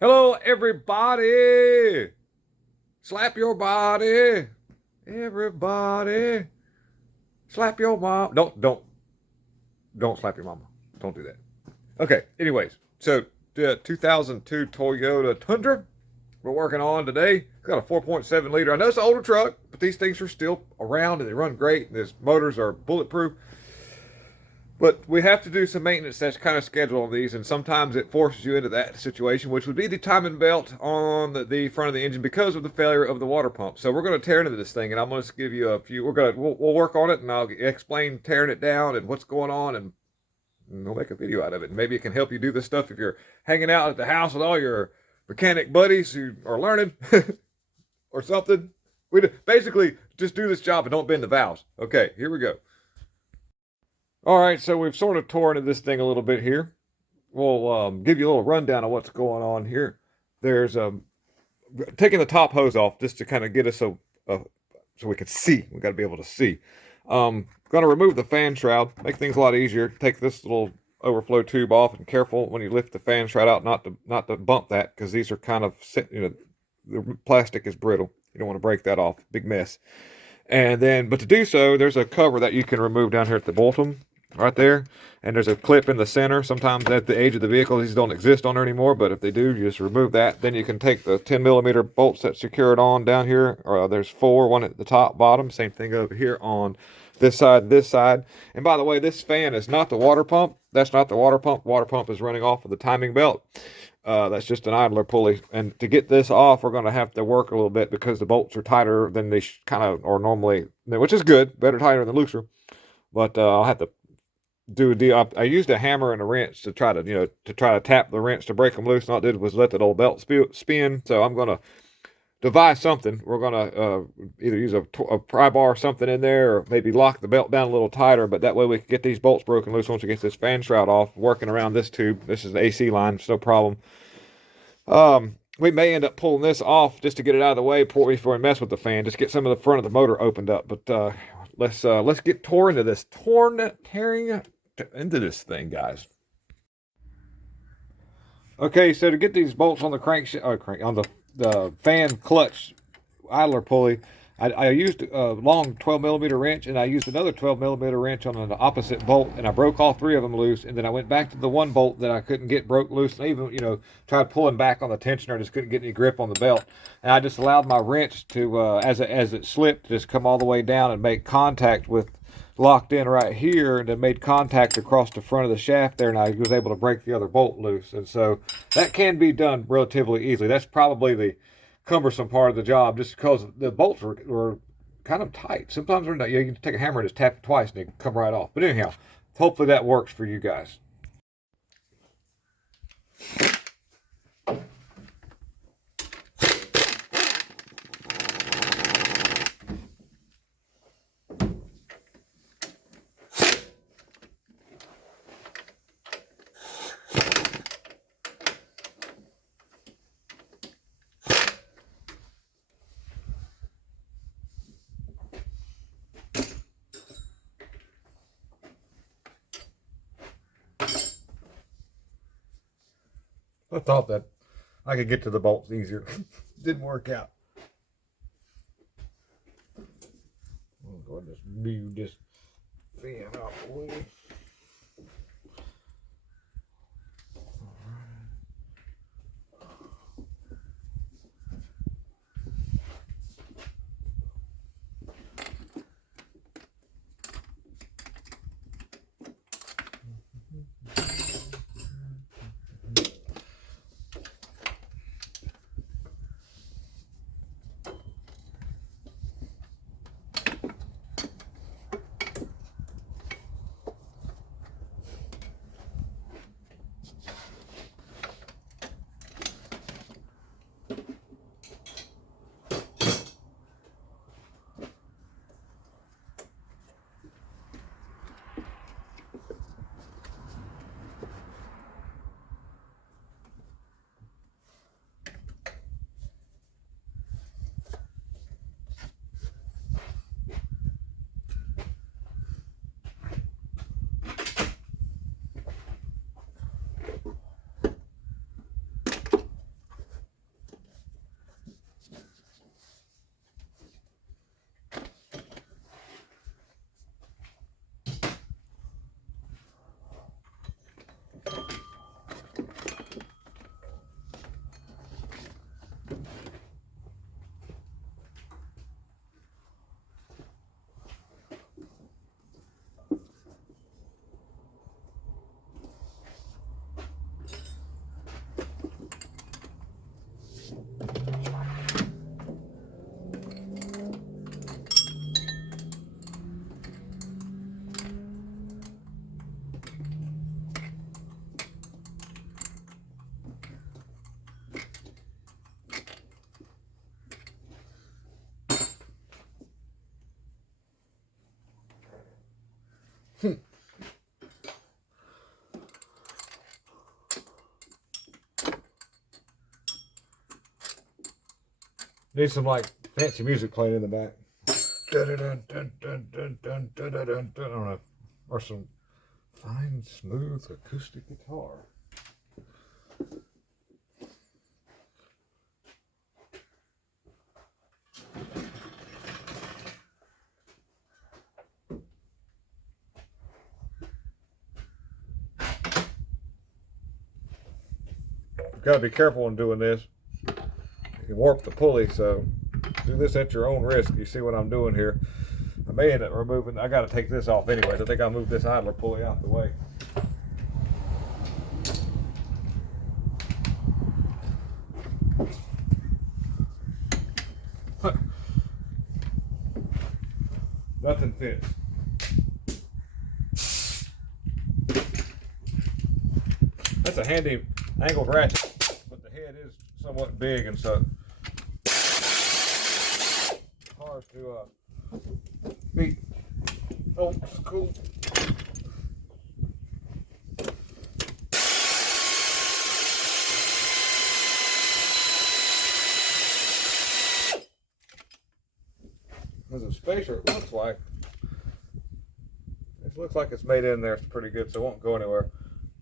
Hello, everybody. Slap your body. Everybody. Slap your mom. Don't slap your mama. Don't do that. Okay, anyways. So, the 2002 Toyota Tundra we're working on today. It's got a 4.7 liter. I know it's an older truck, but these things are still around and they run great. And these motors are bulletproof. But we have to do some maintenance that's kind of scheduled on these, and sometimes it forces you into that situation, which would be the timing belt on the front of the engine because of the failure of the water pump. So we're going to tear into this thing, and I'm going to give you a few. We'll work on it, and I'll explain tearing it down and what's going on, and we'll make a video out of it. And maybe it can help you do this stuff if you're hanging out at the house with all your mechanic buddies who are learning or something. We basically just do this job and don't bend the valves. Okay, here we go. All right, so we've sort of tore into this thing a little bit here. We'll give you a little rundown of what's going on here. There's taking the top hose off just to kind of get us so we can see. We got to be able to see. Going to remove the fan shroud, make things a lot easier. Take this little overflow tube off, and careful when you lift the fan shroud out not to bump that, because these are kind of, the plastic is brittle. You don't want to break that off. Big mess. And then, but to do so, there's a cover that you can remove down here at the bottom, right there. And there's a clip in the center. Sometimes at the age of the vehicle, these don't exist on there anymore, but if they do, you just remove that. Then you can take the 10 millimeter bolts that secure it on down here. There's four, one at the top, bottom. Same thing over here on this side, this side. And by the way, this fan is not the water pump. That's not the water pump. Water pump is running off of the timing belt. That's just an idler pulley. And to get this off, we're going to have to work a little bit because the bolts are tighter than they kind of are normally, which is good, better tighter than looser. But I'll have to do a deal. I used a hammer and a wrench to try to tap the wrench to break them loose. And all I did was let that old belt spin. So I'm going to devise something. We're going to either use a pry bar or something in there, or maybe lock the belt down a little tighter. But that way we can get these bolts broken loose once we get this fan shroud off. Working around this tube. This is the AC line. It's no problem. We may end up pulling this off just to get it out of the way before we mess with the fan. Just get some of the front of the motor opened up. But let's get tearing into this thing, guys. Okay, so to get these bolts on the on the fan clutch idler pulley, I used a long 12 millimeter wrench, and I used another 12 millimeter wrench on the opposite bolt, and I broke all three of them loose. And then I went back to the one bolt that I couldn't get broke loose, and even tried pulling back on the tensioner, just couldn't get any grip on the belt. And I just allowed my wrench to as it slipped, just come all the way down and make contact with, locked in right here, and then made contact across the front of the shaft there, and I was able to break the other bolt loose. And so that can be done relatively easily. That's probably the cumbersome part of the job, just because the bolts were kind of tight. Sometimes they're not. You can take a hammer and just tap it twice and they come right off. But anyhow, hopefully that works for you guys. I thought that I could get to the bolts easier. Didn't work out. Oh, God, this move just fan out the way. Need some like fancy music playing in the back. Dun, dun, dun, dun, dun, dun, dun, dun, dun, dun. I don't know. Or some fine, smooth acoustic guitar. Got to be careful when doing this. You can warp the pulley, so do this at your own risk. You see what I'm doing here. I may end up removing, I got to take this off anyways. I think I'll move this idler pulley out the way. Nothing fits. That's a handy angled ratchet, but the head is somewhat big, and so hard to beat. Oh, it's cool. There's a spacer, it looks like. It looks like it's made in there. It's pretty good, so it won't go anywhere.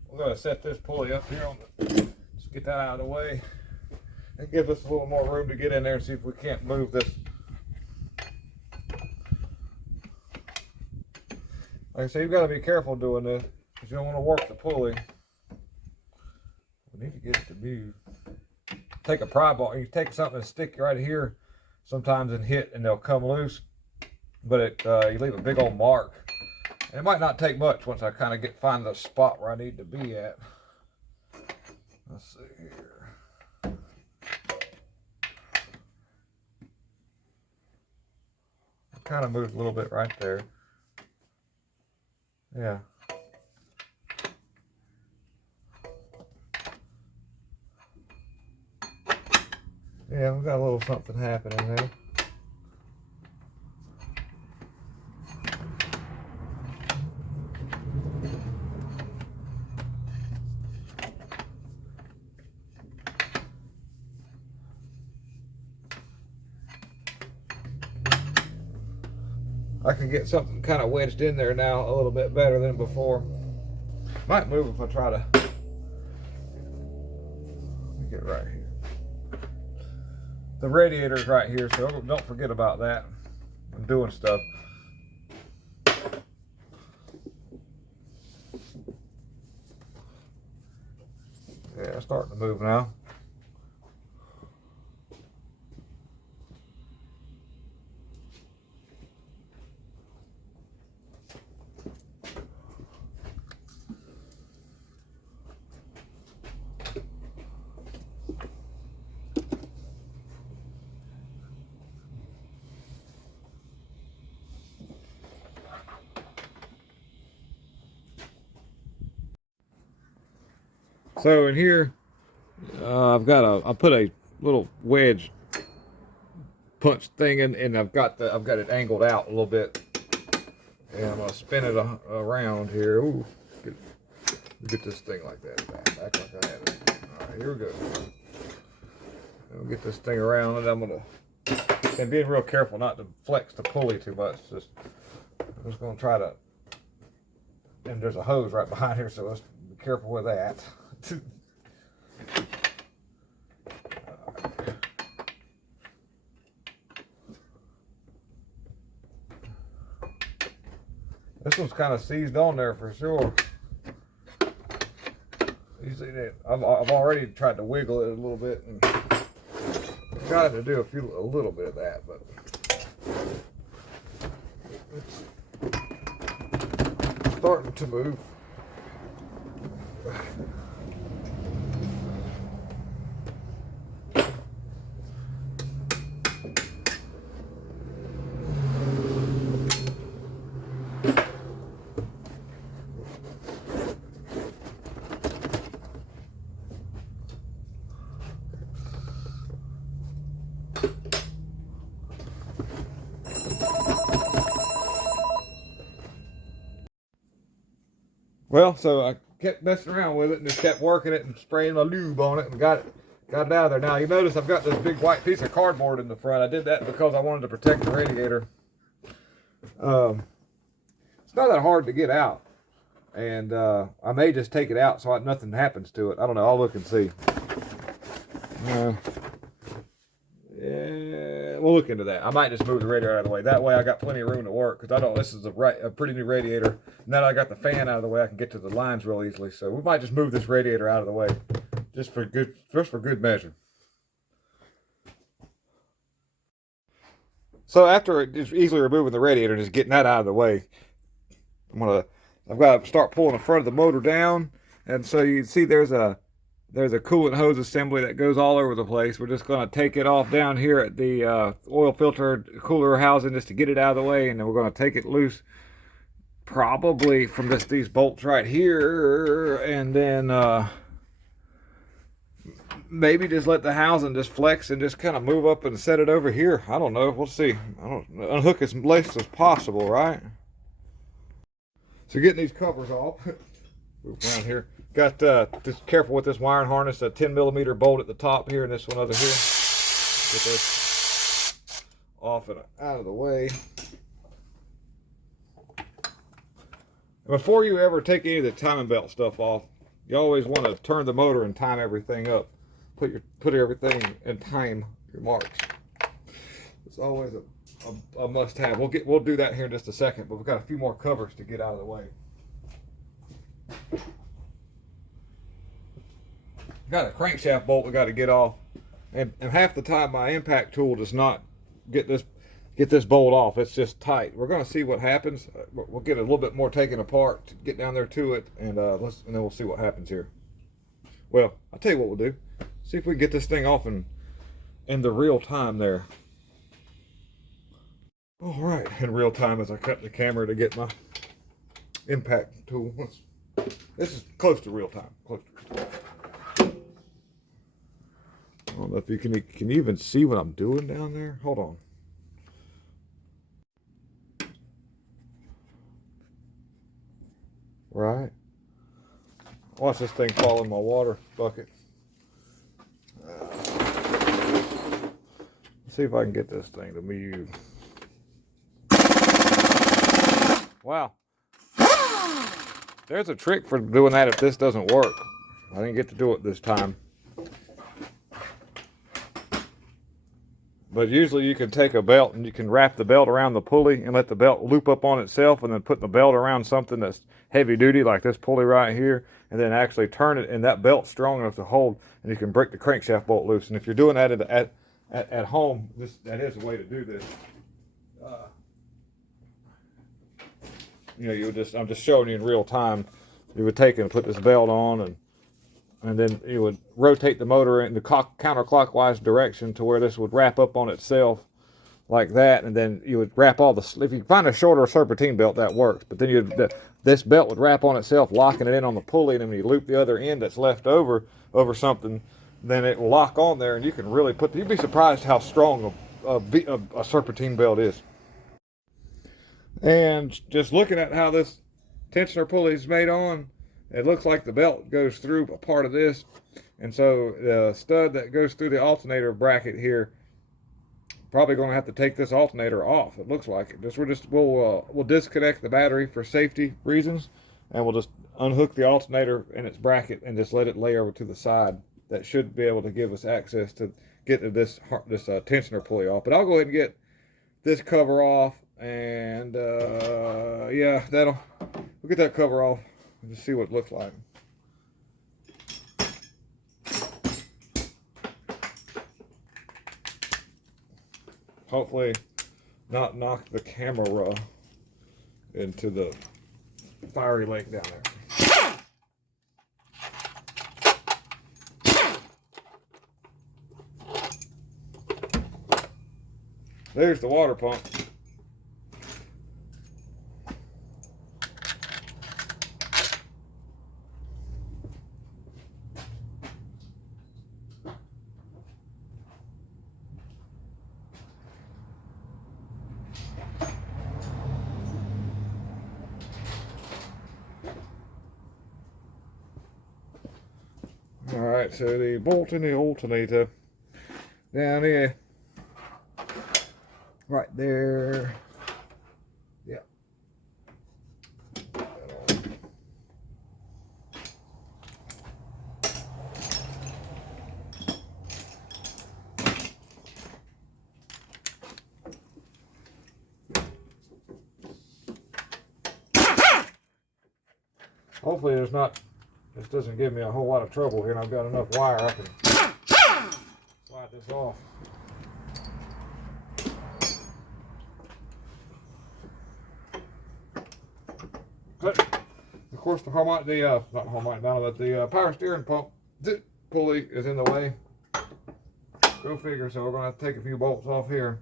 We're going to set this pulley up here on the, just get that out of the way. And give us a little more room to get in there and see if we can't move this. Like I say, you've got to be careful doing this, because you don't want to warp the pulley. We need to get it to move. Take a pry bar. You take something and stick right here sometimes and hit, and they'll come loose. But you leave a big old mark. And it might not take much once I kind of find the spot where I need to be at. Let's see here. Kind of moved a little bit right there. Yeah. Yeah, we've got a little something happening there. I can get something kind of wedged in there now a little bit better than before. Might move if I try to. Let me get right here. The radiator's right here, so don't forget about that. I'm doing stuff. Yeah, it's starting to move now. So in here, I put a little wedge punch thing in, and I've got it angled out a little bit, and I'm gonna spin it around here. Ooh, get this thing like that back like I had it. All right, here we go. I'll get this thing around, and and being real careful not to flex the pulley too much. I'm just gonna try to. And there's a hose right behind here, so let's be careful with that. This one's kind of seized on there for sure. You see that? I've already tried to wiggle it a little bit and tried to do a little bit of that, but it's starting to move. Well, so I kept messing around with it and just kept working it and spraying my lube on it and got it out of there. Now you notice I've got this big white piece of cardboard in the front. I did that because I wanted to protect the radiator. It's not that hard to get out, and I may just take it out so nothing happens to it. I don't know. I'll look and see. Yeah, we'll look into that. I might just move the radiator out of the way. That way I got plenty of room to work, because I don't. This is a pretty new radiator. Now that I got the fan out of the way, I can get to the lines real easily. So we might just move this radiator out of the way, just for good measure. So after just easily removing the radiator and just getting that out of the way, I've got to start pulling the front of the motor down, and so you can see there's a coolant hose assembly that goes all over the place. We're just going to take it off down here at the oil filter cooler housing just to get it out of the way, and then we're going to take it loose probably from these bolts right here, and then maybe just let the housing just flex and just kind of move up and set it over here. I don't know. We'll see. Unhook as less as possible, right? So getting these covers off. Move around here. Got just careful with this wiring harness. A 10mm bolt at the top here, and this one over here. Get this off and out of the way. Before you ever take any of the timing belt stuff off, you always want to turn the motor and time everything up. Put everything and time your marks. It's always a must-have. We'll do that here in just a second, but we've got a few more covers to get out of the way. Got a crankshaft bolt we got to get off, and half the time my impact tool does not get this bolt off. It's just tight. We're going to see what happens. We'll get a little bit more taken apart to get down there to it, and then we'll see what happens here. Well, I'll tell you what we'll do. See if we can get this thing off in the real time there. All right, in real time as I cut the camera to get my impact tool. This is close to real time. I don't know if you can you even see what I'm doing down there? Hold on. Right. Watch this thing fall in my water bucket. Let's see if I can get this thing to move. Wow. There's a trick for doing that if this doesn't work. I didn't get to do it this time. But usually you can take a belt and you can wrap the belt around the pulley and let the belt loop up on itself, and then put the belt around something that's heavy duty like this pulley right here, and then actually turn it, and that belt's strong enough to hold, and you can break the crankshaft bolt loose. And if you're doing that at home, that is a way to do this. I'm just showing you in real time. You would take and put this belt on, and then you would rotate the motor in the counterclockwise direction to where this would wrap up on itself like that, and then you would wrap if you find a shorter serpentine belt, that works, but then this belt would wrap on itself, locking it in on the pulley, and then when you loop the other end that's left over something, then it will lock on there, and you can really you'd be surprised how strong a serpentine belt is. And just looking at how this tensioner pulley is made on, it looks like the belt goes through a part of this, and so the stud that goes through the alternator bracket here, probably going to have to take this alternator off. It looks like it. We'll disconnect the battery for safety reasons, and we'll just unhook the alternator in its bracket and just let it lay over to the side. That should be able to give us access to get to this tensioner pulley off. But I'll go ahead and get this cover off, and yeah, we'll get that cover off and just see what it looks like. Hopefully not knock the camera into the fiery lake down there. There's the water pump. Alright, so the bolt in the alternator down here, right there. Yeah. Hopefully this doesn't give me a whole lot of trouble here, and I've got enough wire I can slide this off. But of course the the power steering pump pulley is in the way. Go figure. So we're going to have to take a few bolts off here.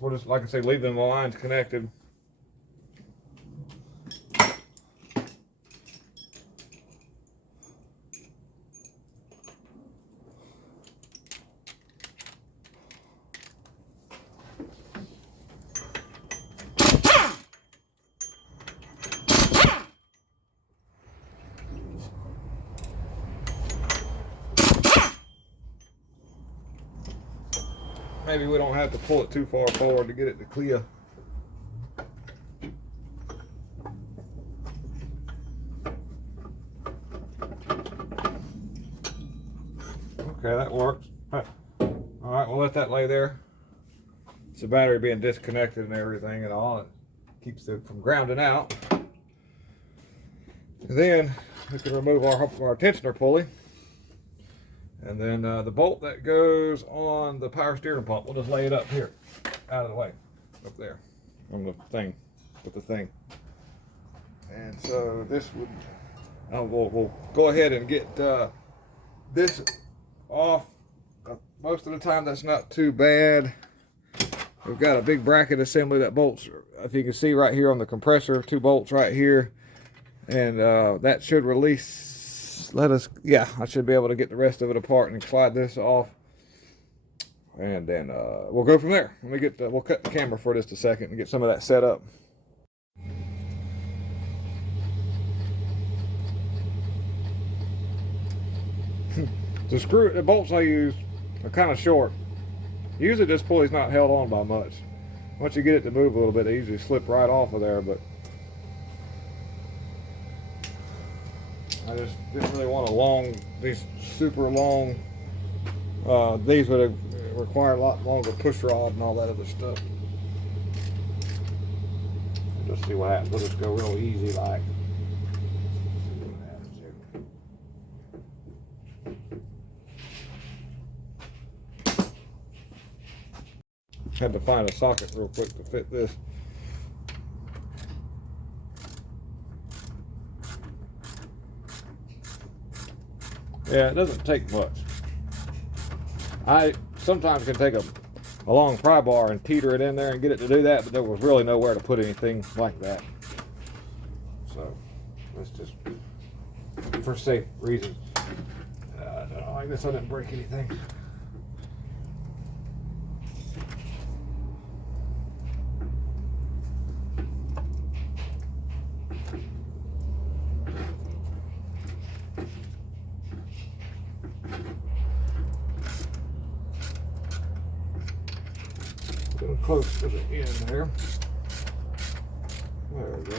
We'll just, like I say, leave them the lines connected. Maybe we don't have to pull it too far forward to get it to clear. Okay, that works. Alright, we'll let that lay there. It's the battery being disconnected and everything and all. It keeps it from grounding out. And then we can remove our tensioner pulley. And then the bolt that goes on the power steering pump, we'll just lay it up here, out of the way, up there, on the thing, with the thing. And so this would, we'll go ahead and get this off. Most of the time that's not too bad. We've got a big bracket assembly that bolts, if you can see right here on the compressor, 2 bolts right here. And that should release. I should be able to get the rest of it apart and slide this off, and then we'll go from there. We'll cut the camera for just a second and get some of that set up. The bolts I use are kind of short. Usually this pulley's not held on by much. Once you get it to move a little bit, they usually slip right off of there, but I just didn't really want these super long, these would require a lot longer push rod and all that other stuff. Just see what happens. We'll just go real easy like. Had to find a socket real quick to fit this. Yeah, it doesn't take much. I sometimes can take a long pry bar and teeter it in there and get it to do that, but there was really nowhere to put anything like that. So let's just, for safe reasons. I guess I didn't break anything. Getting close to the end there. There we go.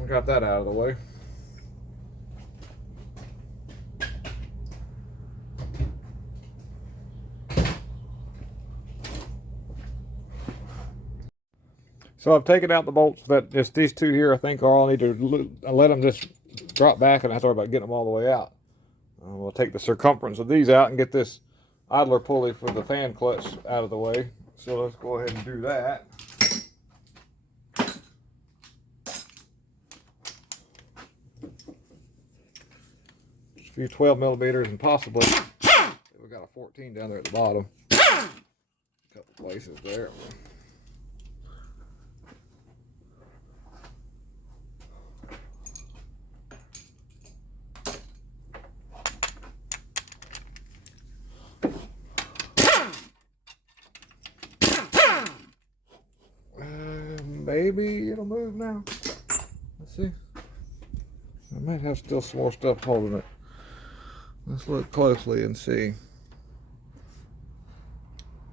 We got that out of the way. So I've taken out the bolts that just these 2 here I think are all I need to let them just drop back, and I thought about getting them all the way out. We'll take the circumference of these out and get this idler pulley for the fan clutch out of the way. So let's go ahead and do that. Just a few 12 millimeters and possibly, we got a 14 down there at the bottom. A couple places there. Maybe it'll move now. Let's see. I might have still some more stuff holding it. Let's look closely and see.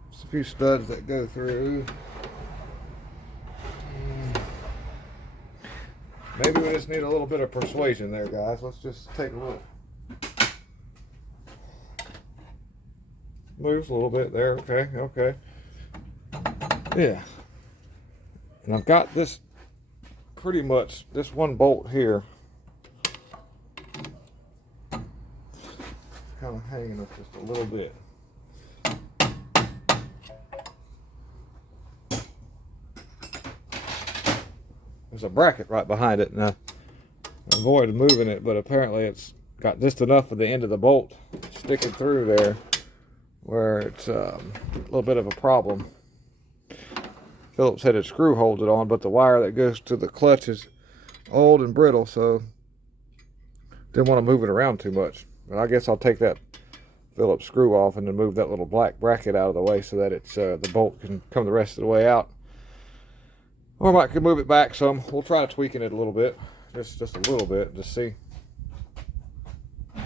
There's a few studs that go through. Maybe we just need a little bit of persuasion there, guys. Let's just take a look. Moves a little bit there. Okay, okay. Yeah. And I've got this pretty much, this one bolt here. Kind of hanging up just a little bit. There's a bracket right behind it, and I avoided moving it, but apparently it's got just enough of the end of the bolt sticking through there where it's a little bit of a problem. Phillips had a screw holds it on, but the wire that goes to the clutch is old and brittle, so didn't want to move it around too much. But I guess I'll take that Phillips screw off and then move that little black bracket out of the way so that it's the bolt can come the rest of the way out. Or I might could move it back some. We'll try tweaking it a little bit, just a little bit, just see. I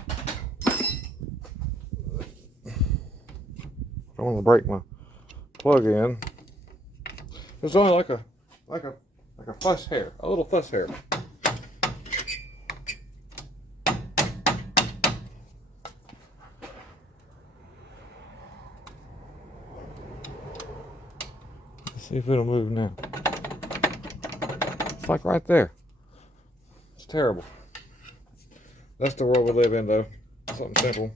don't want to break my plug in. It's only like a fuss hair, a little fuss hair. Let's see if it'll move now. It's like right there. It's terrible. That's the world we live in, though. Something simple.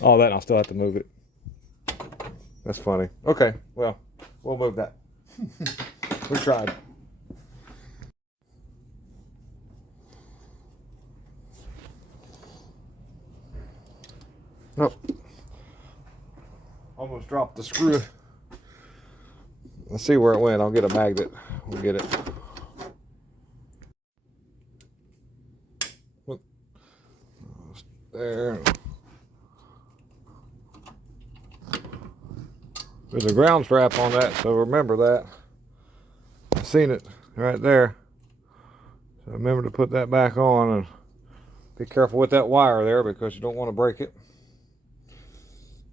All that, and I'll still have to move it. That's funny. Okay, well, we'll move that. We tried. Nope. Almost dropped the screw. Let's see where it went. I'll get a magnet. We'll get it. There. There's a ground strap on that, so remember that. I've seen it right there. So remember to put that back on and be careful with that wire there because you don't want to break it.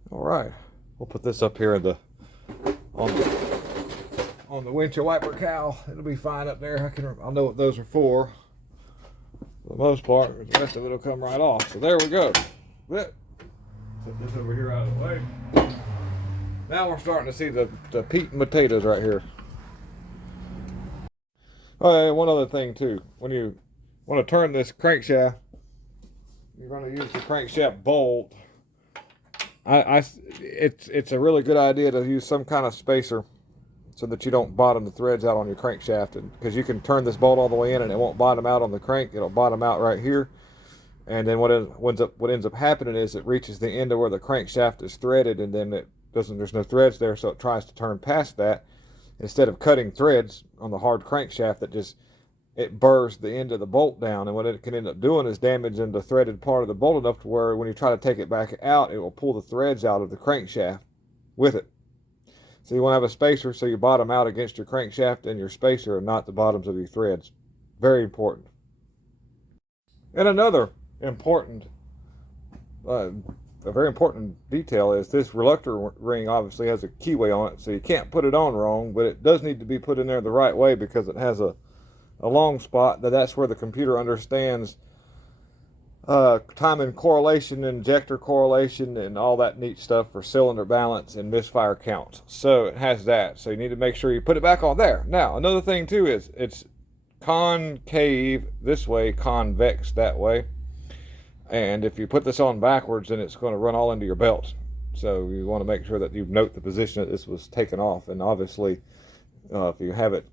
All right, we'll put this up here in on the windshield wiper cowl. It'll be fine up there. I'll know what those are for the most part. The rest of it will come right off. So there we go. Put this over here out of the way. Now we're starting to see the peat and potatoes right here. Oh, yeah, one other thing too. When you want to turn this crankshaft, you're going to use the crankshaft bolt. It's a really good idea to use some kind of spacer so that you don't bottom the threads out on your crankshaft, because you can turn this bolt all the way in and it won't bottom out on the crank. It'll bottom out right here, and then what ends up happening is it reaches the end of where the crankshaft is threaded, and then there's no threads there, so it tries to turn past that. Instead of cutting threads on the hard crankshaft, it burrs the end of the bolt down, and what it can end up doing is damaging the threaded part of the bolt enough to where when you try to take it back out, it will pull the threads out of the crankshaft with it. So you want to have a spacer so you bottom out against your crankshaft and your spacer and not the bottoms of your threads. Very important. And another important, a very important detail is this reluctor ring obviously has a keyway on it, so you can't put it on wrong, but it does need to be put in there the right way because it has a long spot. That's where the computer understands timing correlation, injector correlation, and all that neat stuff for cylinder balance and misfire counts. So it has that. So you need to make sure you put it back on there. Now, another thing too is it's concave this way, convex that way. And if you put this on backwards, then it's going to run all into your belt. So you want to make sure that you note the position that this was taken off. And obviously, if you have it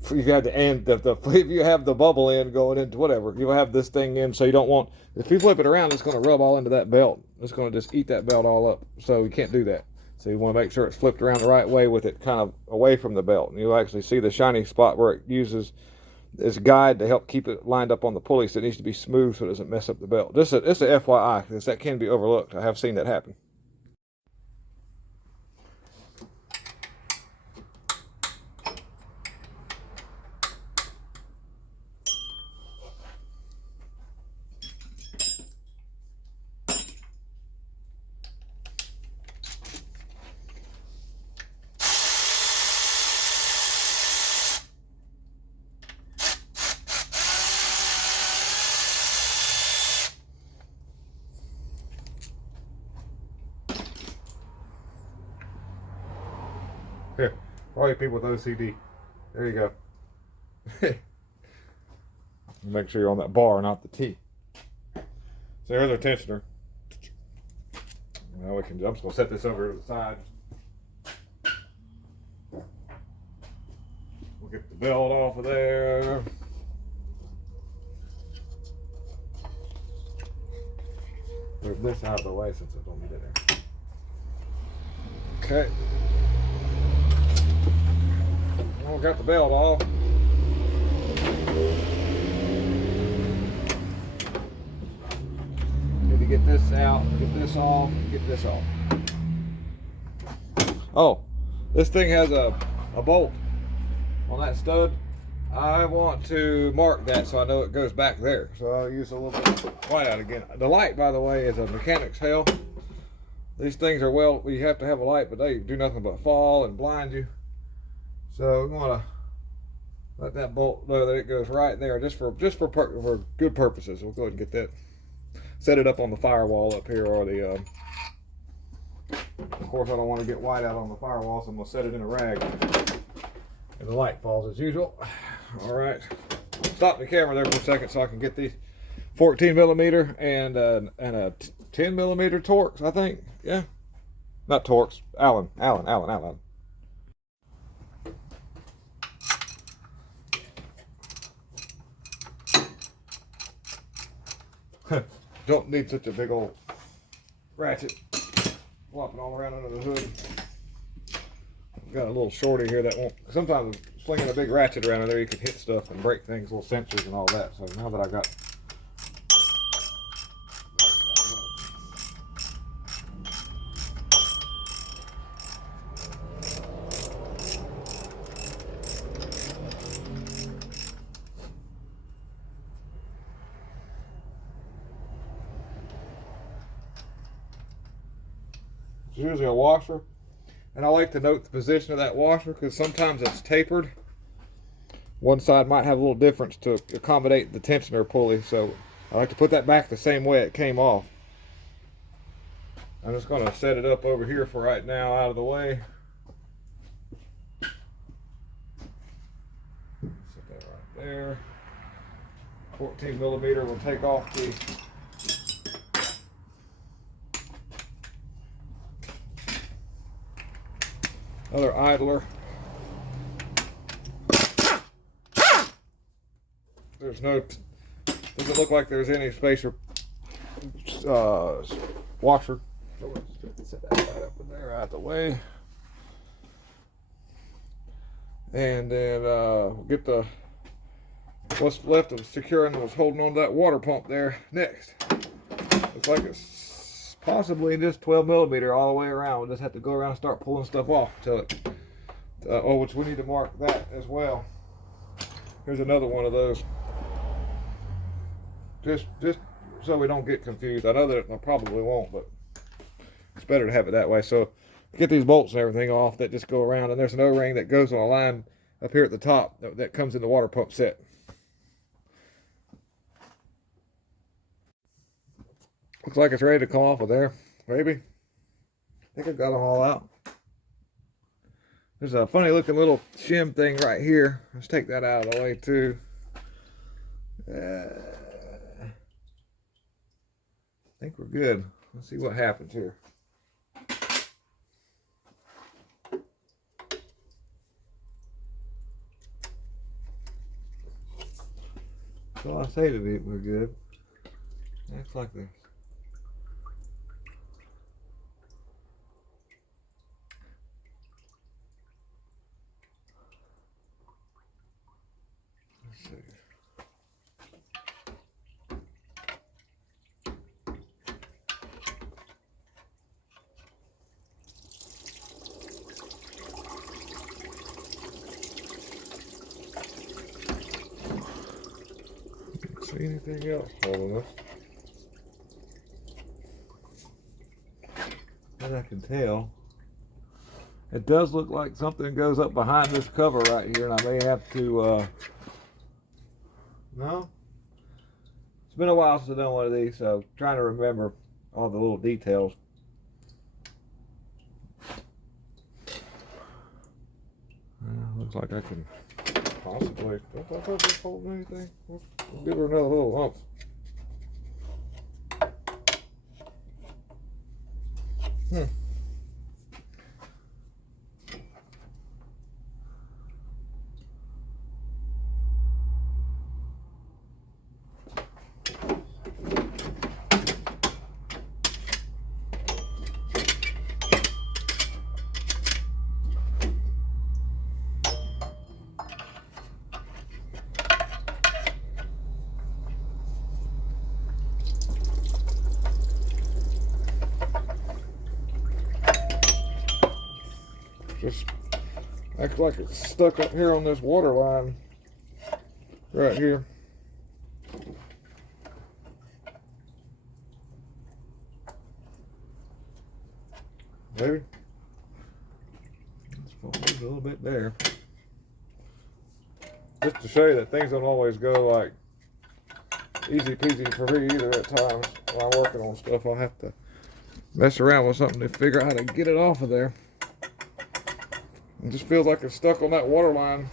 if you have the end if you have the bubble end going into whatever, you have this thing in, so you don't want, if you flip it around, it's going to rub all into that belt. It's going to just eat that belt all up. So you can't do that. So you want to make sure it's flipped around the right way with it kind of away from the belt. And you'll actually see the shiny spot where it uses this guide to help keep it lined up on the pulley, so it needs to be smooth so it doesn't mess up the belt. It's a FYI, because that can be overlooked. I have seen that happen. For all you people with OCD. There you go. Make sure you're on that bar, not the T. So here's our tensioner. Now we can. I'm just gonna set this over to the side. We'll get the belt off of there. Move this out of the way since I don't need it there. Okay. Well, got the belt off. Need to get this out, get this off, get this off. Oh, this thing has a bolt on that stud. I want to mark that so I know it goes back there. So I'll use a little bit of white out again. The light, by the way, is a mechanic's hell. These things are, well, you have to have a light, but they do nothing but fall and blind you. So we want to let that bolt know that it goes right there, just for good purposes. We'll go ahead and get that, set it up on the firewall up here, or the. Of course, I don't want to get white out on the firewall, so I'm gonna set it in a rag. And the light falls as usual. All right, stop the camera there for a second so I can get these 14 millimeter and a 10 millimeter Torx, I think. Yeah, not Torx, Allen. Don't need such a big old ratchet flopping all around under the hood. Got a little shorty here that won't. Sometimes slinging a big ratchet around in there, you can hit stuff and break things, little sensors and all that. So now that I got. It's usually a washer. And I like to note the position of that washer because sometimes it's tapered. One side might have a little difference to accommodate the tensioner pulley, so I like to put that back the same way it came off. I'm just going to set it up over here for right now, out of the way. Set that right there. 14 millimeter will take off the other idler. There's no, doesn't look like there's any spacer washer. So let's set that right up in there, out of the way. And then we'll get the, what's left of securing was holding on to that water pump there next. Looks like it's possibly just 12 millimeter all the way around. We'll just have to go around and start pulling stuff off till it, which we need to mark that as well. Here's another one of those. Just so we don't get confused. I know that I probably won't, but it's better to have it that way. So get these bolts and everything off that just go around, and there's an O-ring that goes on a line up here at the top that comes in the water pump set. Looks like it's ready to come off of there, maybe. I think I've got them all out. There's a funny looking little shim thing right here. Let's take that out of the way too. I think we're good. Let's see what happens here. So I say to be we're good. Acts like this. Let's see. See anything else holding us? As I can tell, it does look like something goes up behind this cover right here, and I may have to, no? It's been a while since I've done one of these, so trying to remember all the little details. Looks like I can possibly. Don't I think this holding anything? We'll give her another little hump. Just acts like it's stuck up here on this water line right here. Maybe. Let's pull a little bit there. Just to show you that things don't always go like easy peasy for me either at times. When I'm working on stuff, I'll have to mess around with something to figure out how to get it off of there. It just feels like it's stuck on that water line.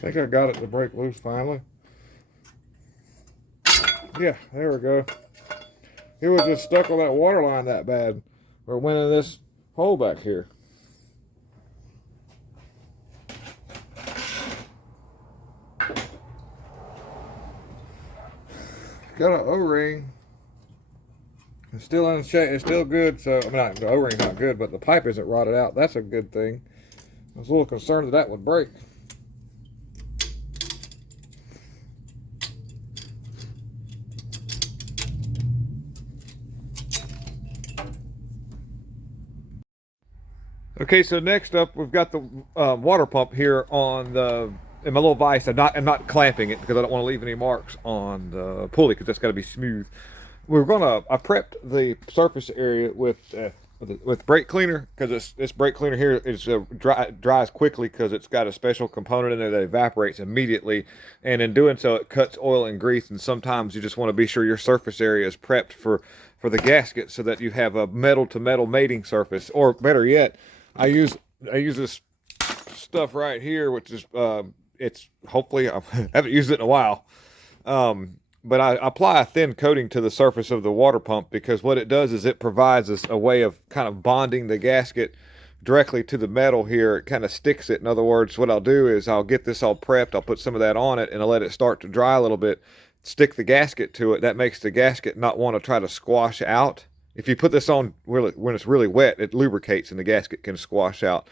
I think I got it to break loose finally. Yeah, there we go. It was just stuck on that water line that bad, or it went in this hole back here. Got an O-ring. It's still in shape. It's still good. So I mean, the O-ring's not good, but the pipe isn't rotted out. That's a good thing. I was a little concerned that that would break. Okay, so next up we've got the water pump here on the in my little vise. I'm not clamping it because I don't want to leave any marks on the pulley because that's got to be smooth. I prepped the surface area with brake cleaner because this brake cleaner here is dries quickly because it's got a special component in there that evaporates immediately, and in doing so it cuts oil and grease. And sometimes you just want to be sure your surface area is prepped for the gasket so that you have a metal to metal mating surface, or better yet, I use this stuff right here, which is it's hopefully I haven't used it in a while, but I apply a thin coating to the surface of the water pump because what it does is it provides us a way of kind of bonding the gasket directly to the metal here. It kind of sticks it. In other words, what I'll do is I'll get this all prepped. I'll put some of that on it and I'll let it start to dry a little bit. Stick the gasket to it. That makes the gasket not want to try to squash out. If you put this on really, when it's really wet, it lubricates and the gasket can squash out.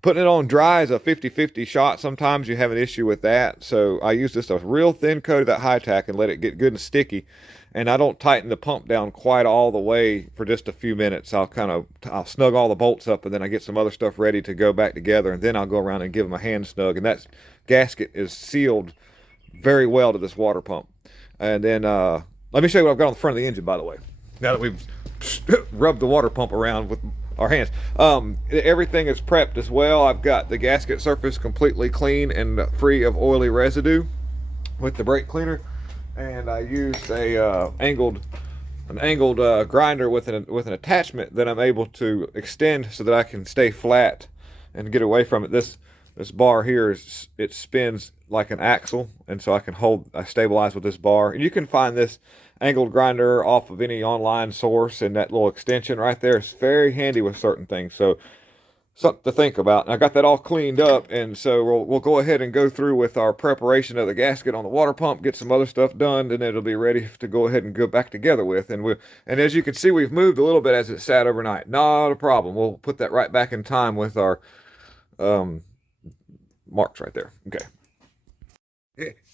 Putting it on dry is a 50-50 shot. Sometimes you have an issue with that. So I use just a real thin coat of that high tack and let it get good and sticky. And I don't tighten the pump down quite all the way for just a few minutes. I'll snug all the bolts up and then I get some other stuff ready to go back together. And then I'll go around and give them a hand snug. And that gasket is sealed very well to this water pump. And then let me show you what I've got on the front of the engine, by the way. Now that we've rubbed the water pump around with our hands. Everything is prepped as well. I've got the gasket surface completely clean and free of oily residue with the brake cleaner. And I used an angled grinder with an attachment that I'm able to extend so that I can stay flat and get away from it. This bar here it spins like an axle, and so I stabilize with this bar. And you can find this angled grinder off of any online source, and that little extension right there is very handy with certain things. So something to think about. And I got that all cleaned up, and so we'll go ahead and go through with our preparation of the gasket on the water pump, get some other stuff done, and it'll be ready to go ahead and go back together with. And as you can see, we've moved a little bit as it sat overnight. Not a problem. We'll put that right back in time with our marks right there. Okay.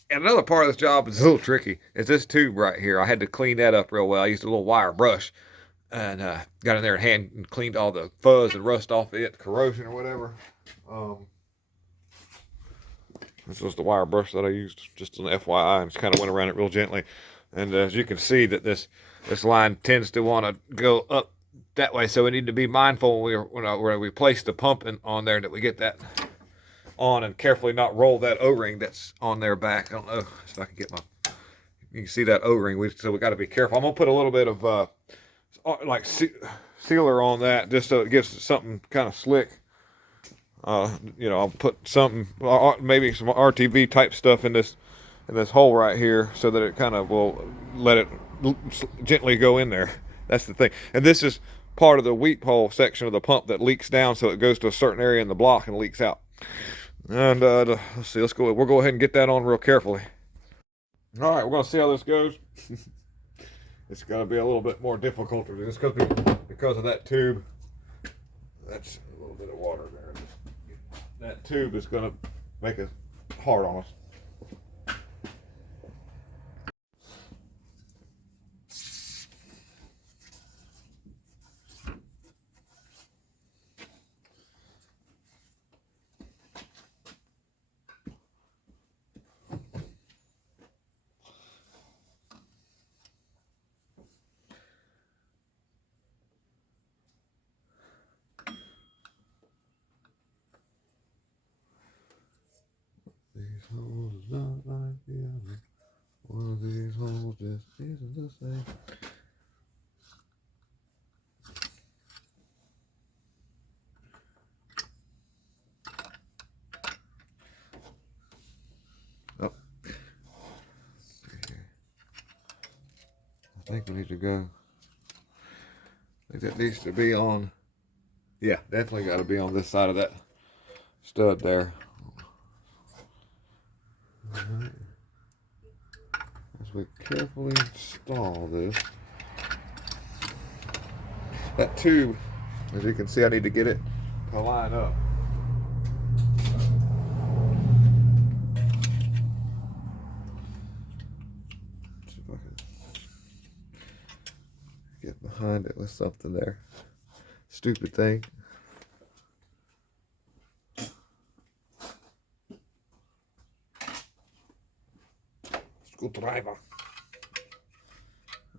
And another part of this job is a little tricky. Is this tube right here? I had to clean that up real well. I used a little wire brush and got in there and cleaned all the fuzz and rust off it, corrosion or whatever. This was the wire brush that I used, just an FYI, and just kind of went around it real gently. And as you can see, that this line tends to want to go up that way, so we need to be mindful when we place the pump on there that we get that on and carefully not roll that O-ring that's on their back. I don't know if I can get you can see that O-ring, so we got to be careful. I'm gonna put a little bit of sealer on that just so it gives something kind of slick. I'll put something, maybe some RTV type stuff in this hole right here so that it kind of will let it gently go in there. That's the thing. And this is part of the weep hole section of the pump that leaks down, so it goes to a certain area in the block and leaks out. And let's see, we'll go ahead and get that on real carefully. All right, we're gonna see how this goes. It's gonna be a little bit more difficult just because of that tube. That's a little bit of water there. That tube is gonna make it hard on us. These holes is not like the other. One of these holes just isn't the same. Oh. Let's see here. I think we need to go. I think that needs to be on. Yeah, definitely got to be on this side of that stud there. Alright. As we carefully install this. That tube, as you can see, I need to get it to line up. See if I can get behind it with something there. Stupid thing. Screwdriver.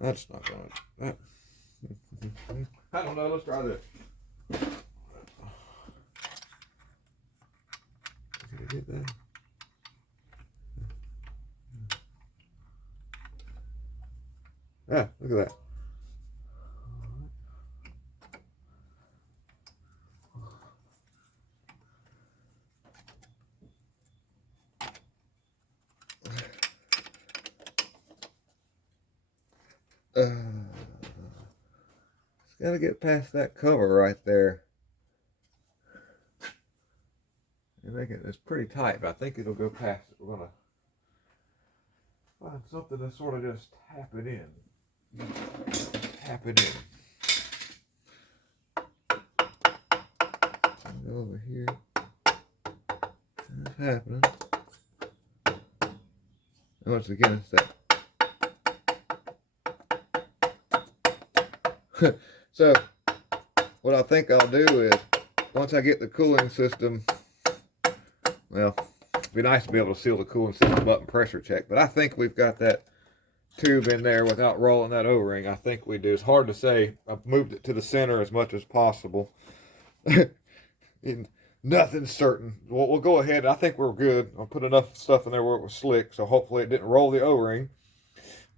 That's not gonna. I don't know. Let's try this. Can I get that? Yeah, look at that. It's got to get past that cover right there. It's pretty tight, but I think it'll go past it. We're going to find something to sort of just tap it in. Tap it in. Go over here. What's happening? Once again, it's that. So what I think I'll do is, once I get the cooling system, well, it'd be nice to be able to seal the cooling system up and pressure check, but I think we've got that tube in there without rolling that O-ring. I think we do. It's hard to say. I've moved it to the center as much as possible. Nothing's certain. We'll go ahead. I think we're good. I'll put enough stuff in there where it was slick, so hopefully it didn't roll the O-ring.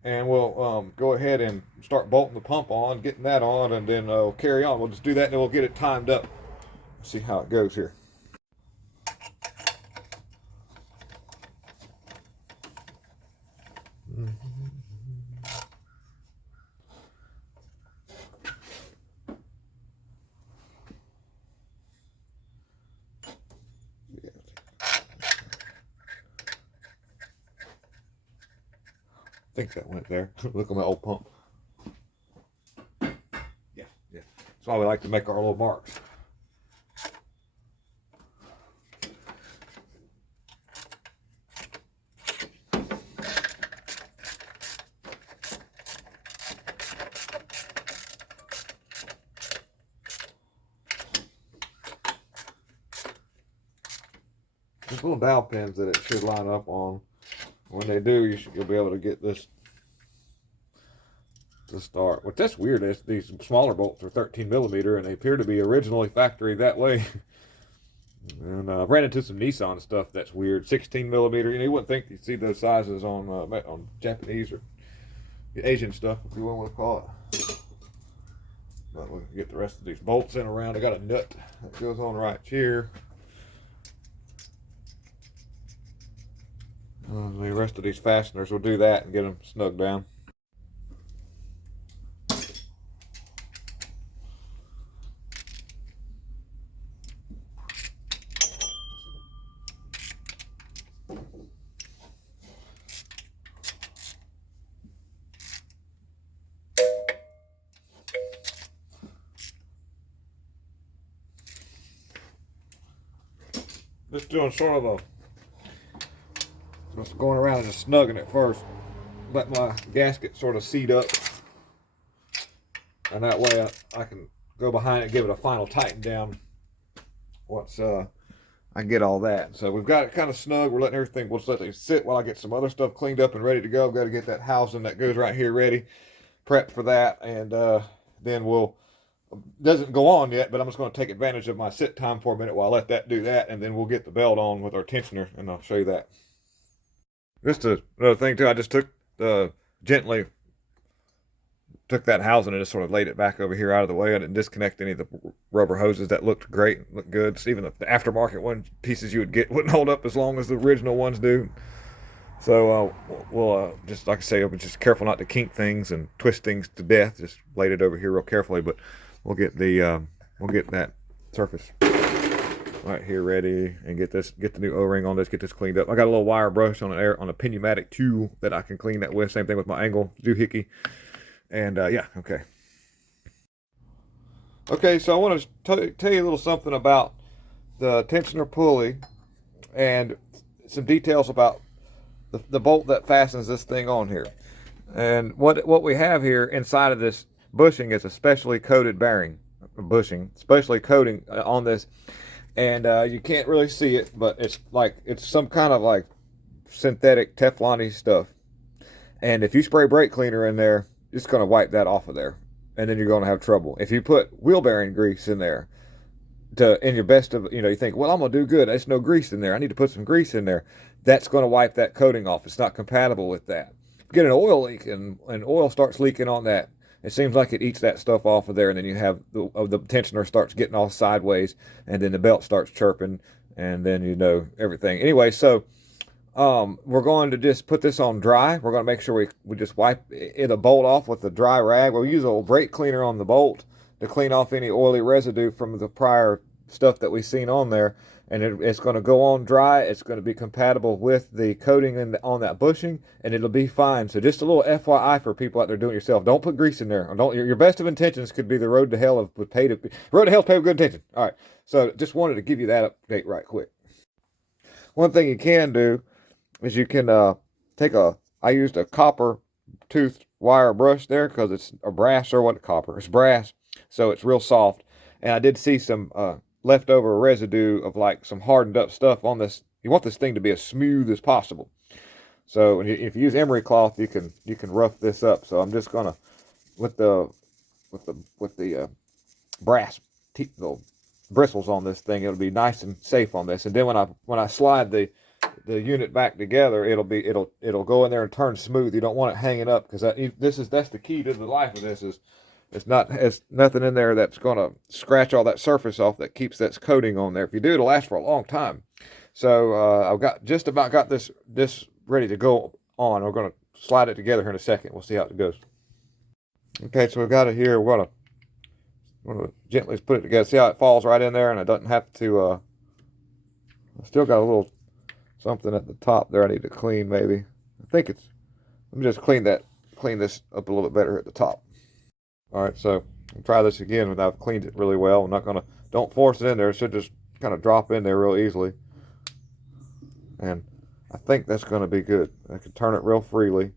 And we'll go ahead and start bolting the pump on, getting that on, and then carry on. We'll just do that, and then we'll get it timed up. See how it goes here. I think that went there. Look at my old pump. Yeah. That's why we like to make our little marks. little dowel pins that it should line up on. When they do, you'll be able to get this to start. But that's weird. These smaller bolts are 13 millimeter, and they appear to be originally factory that way. And I ran into some Nissan stuff that's weird. 16 millimeter. You wouldn't think you'd see those sizes on Japanese or Asian stuff, if you want to call it. But we'll get the rest of these bolts in around. I got a nut that goes on right here. The rest of these fasteners will do that and get them snug down. Just doing sort of just going around and just snugging it first. Let my gasket sort of seat up. And that way I can go behind it and give it a final tighten down once I can get all that. So we've got it kind of snug. We're letting everything, we'll just let it sit while I get some other stuff cleaned up and ready to go. I've got to get that housing that goes right here ready, prepped for that. And then doesn't go on yet, but I'm just going to take advantage of my sit time for a minute while I let that do that, and then we'll get the belt on with our tensioner, and I'll show you that. Just another thing too, I just gently took that housing and just sort of laid it back over here out of the way. I didn't disconnect any of the rubber hoses that looked great, looked good. So even the aftermarket pieces you would get wouldn't hold up as long as the original ones do. So we'll just, like I say, I'll be just careful not to kink things and twist things to death. Just laid it over here real carefully, but we'll get that surface right here ready and get the new O-ring on this, get this cleaned up. I got a little wire brush on a pneumatic tool that I can clean that with. Same thing with my angle doohickey. And yeah, okay. Okay, so I want to tell you a little something about the tensioner pulley and some details about the bolt that fastens this thing on here. And what we have here inside of this bushing is a specially coated bearing bushing, specially coating on this, and you can't really see it, but it's some kind of like synthetic Teflon-y stuff. And if you spray brake cleaner in there, it's going to wipe that off of there, and then you're going to have trouble. If you put wheel bearing grease in there, in your best of, you think, well, I'm going to do good, there's no grease in there, I need to put some grease in there, that's going to wipe that coating off. It's not compatible with that. If you get an oil leak and oil starts leaking on that, it seems like it eats that stuff off of there, and then you have the tensioner starts getting all sideways, and then the belt starts chirping, and then everything. Anyway, so we're going to just put this on dry. We're going to make sure we just wipe the bolt off with a dry rag. We'll use a little brake cleaner on the bolt to clean off any oily residue from the prior stuff that we've seen on there, and it's going to go on dry. It's going to be compatible with the coating on that bushing, and it'll be fine. So just a little FYI for people out there doing it yourself. Don't put grease in there. Your best of intentions could be the road to hell with paved with good intention. All right, so just wanted to give you that update right quick. One thing you can do is you can I used a copper toothed wire brush there because it's a brass, or what, copper, it's brass, so it's real soft. And I did see some leftover residue of like some hardened up stuff on this. You want this thing to be as smooth as possible. So if you use emery cloth, you can rough this up. So I'm just gonna with the brass little bristles on this thing, it'll be nice and safe on this. And then when I slide the unit back together, it'll go in there and turn smooth. You don't want it hanging up, because that's the key to the life of this. Is it's nothing in there that's gonna scratch all that surface off that keeps that coating on there. If you do, it'll last for a long time. So I've just about got this ready to go on. We're gonna slide it together here in a second. We'll see how it goes. Okay, so we've got it here. We're gonna gently put it together. See how it falls right in there, and it doesn't have to. I still got a little something at the top there I need to clean, maybe. Let me just clean this up a little bit better at the top. All right, so I'll try this again when I've cleaned it really well. Don't force it in there. It should just kind of drop in there real easily. And I think that's going to be good. I can turn it real freely.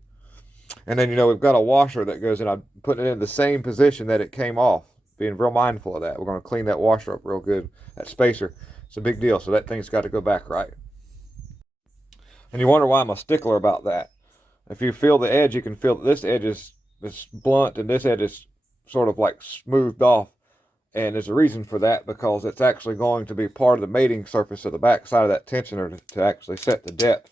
And then, we've got a washer that goes in. I'm putting it in the same position that it came off, being real mindful of that. We're going to clean that washer up real good, that spacer. It's a big deal, so that thing's got to go back right. And you wonder why I'm a stickler about that. If you feel the edge, you can feel that this edge is blunt and this edge is sort of like smoothed off. And there's a reason for that, because it's actually going to be part of the mating surface of the back side of that tensioner to actually set the depth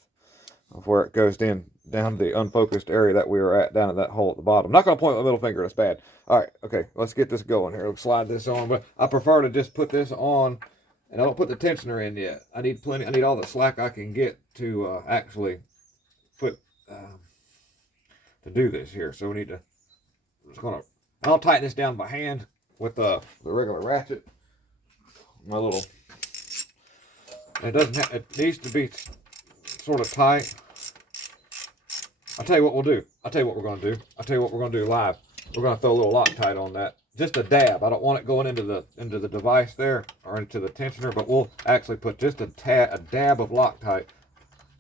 of where it goes down the unfocused area that we were at down at that hole at the bottom. I'm not going to point my middle finger, that's bad. All right, okay, let's get this going here. Let's slide this on, but I prefer to just put this on, and I don't put the tensioner in yet. I need all the slack I can get to actually put, to do this here. So we need to, I'll tighten this down by hand with the regular ratchet. My little, it needs to be sort of tight. I'll tell you what we'll do. I'll tell you what we're going to do. I'll tell you what we're going to do live. We're going to throw a little Loctite on that. Just a dab. I don't want it going into the device there or into the tensioner, but we'll actually put just a dab of Loctite.